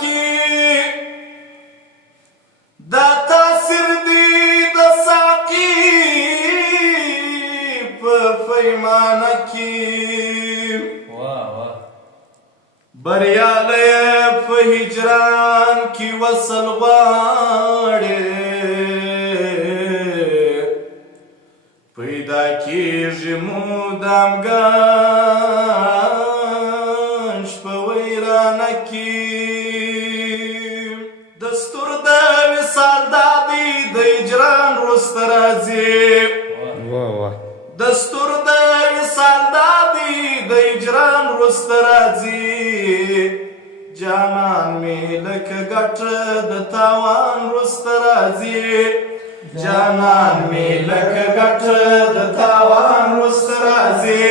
کې دا تاثیر دی د ساقي په پیمانه کې بریالی په هجران کې وصل غواړي پیدا کېږي مودام ګنج په ویرانه کې دستور د وصال دادی د هجران وروسته راځي دستور د وصال دادی د هجران وروسته راځي جانان مې لکه ګټه د تاوان وروسته راځي جانان مې لکه ګټه د تاوان وروسته راځي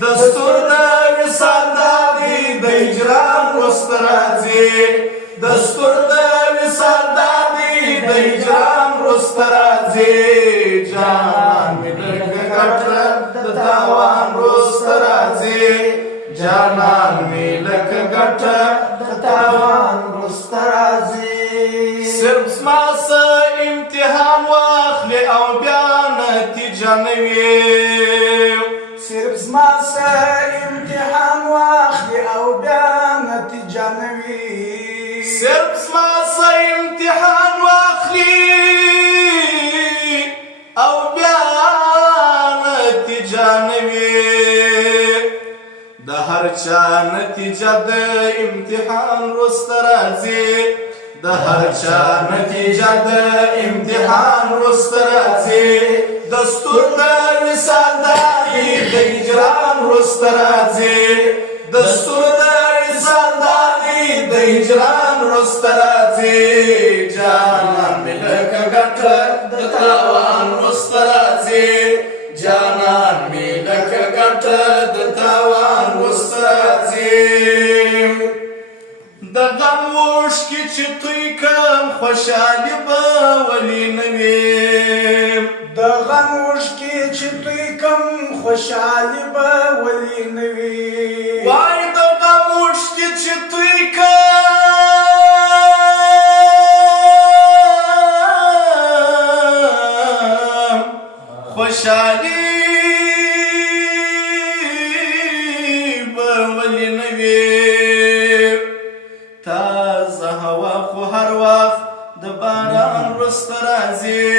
دستور د وصال دادی د هجران وروسته راځي دستور د وصال دادی د هجران وروسته راځي جانان مې لکه ګټه د تاوان وروسته راځي جانان مې لکه ګټه د تاوان وروسته راځي صرف زما څه امتحان واخلې او بیا نتیجه نه وي صرف زما څه امتحان واخلې او بیا نتیجه نه وي صرف زما څه امتحان واخلې او بیا نتیجه نه وي د هر چا نتیجه د امتحان وروسته راځي د هر چا نتیجه د امتحان وروسته راځي دستور د وصال دادی د هجران وروسته راځي دستور د وصال دادی د هجران وروسته راځي جانان مې لکه ګټه د تاوان وروسته راځي جانان مې لکه ګټه د تاوان وروسته راځي د غم اوښکې چې توی کړم خوشحالي به ولې نه وي د غم اوښکې چې توی کړم خوشحالي به ولې نه وي وای د غم اوښکې چې توی کړم خوشحالي به ولې نه وي تازه هوا خو هر وخت د باران وروسته راځي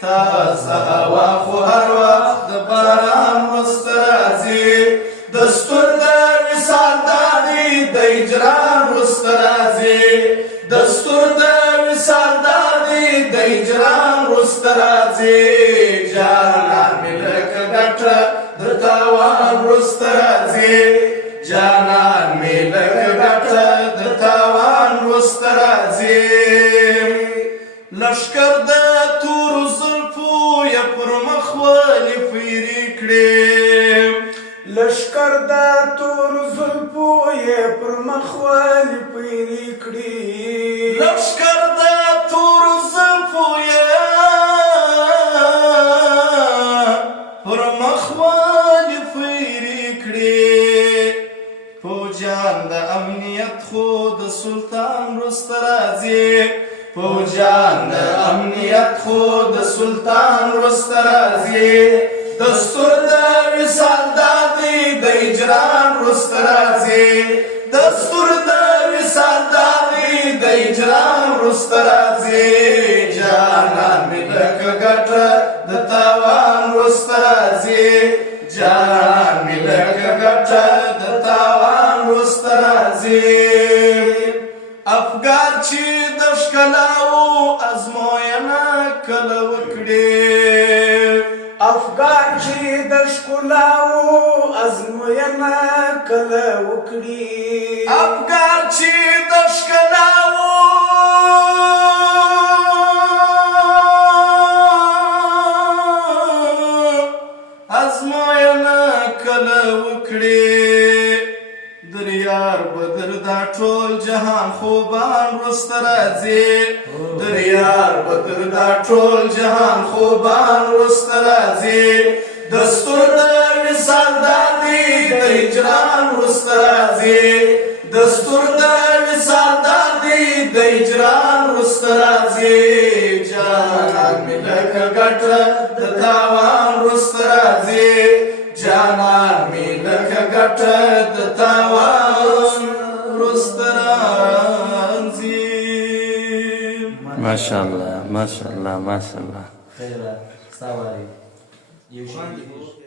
تازه هوا خو هر وخت د باران وروسته راځي دستور د وصال دادی د هجران وروسته راځي دستور د وصال دادی د هجران وروسته راځي جانان مې لکه ګټه د تاوان وروسته راځي جانان مې لکه ګټه د تاوان وروسته راځي لښکر د تورو زلفو یې پر مخ ولې پیرې کړې لښکر د تورو زلفو یې پر مخ ولې پیرې کړې لښکر د تورو زلفو یې پر مخ ولې پیرې کړې فوجان د امنیت خو د سلطان وروسته راځي فوجان د امنیت خو د سلطان وروسته راځي دستور د وصال دادی د هجران وروسته راځي دستور د وصال دادی د هجران وروسته راځي جانان مې لکه ګټه د تاوان وروسته راځي جانان مې لکه ګټه د تاوان وروسته راځي افګار چې د ښکلاو ازموینه کله وکړي افګار چې د ښکلاو ازموینه کله وکړي افګار چې د ښکلاو ازموینه کله وکړي دریار بدر دا ټول جهان خوبان وروسته راځي دریار بدر دا ټول جهان خوبان وروسته راځي دستور د وصال دادی د هجران وروسته راځي دستور د وصال دادی رست راځي جانان مې لکه ګټه د تاوان رست راځي جانان مې لکه ګټه د تاوان رست راځي. ماشاءالله ماشاءالله ماشاءالله. خیره ستا وایي یو شی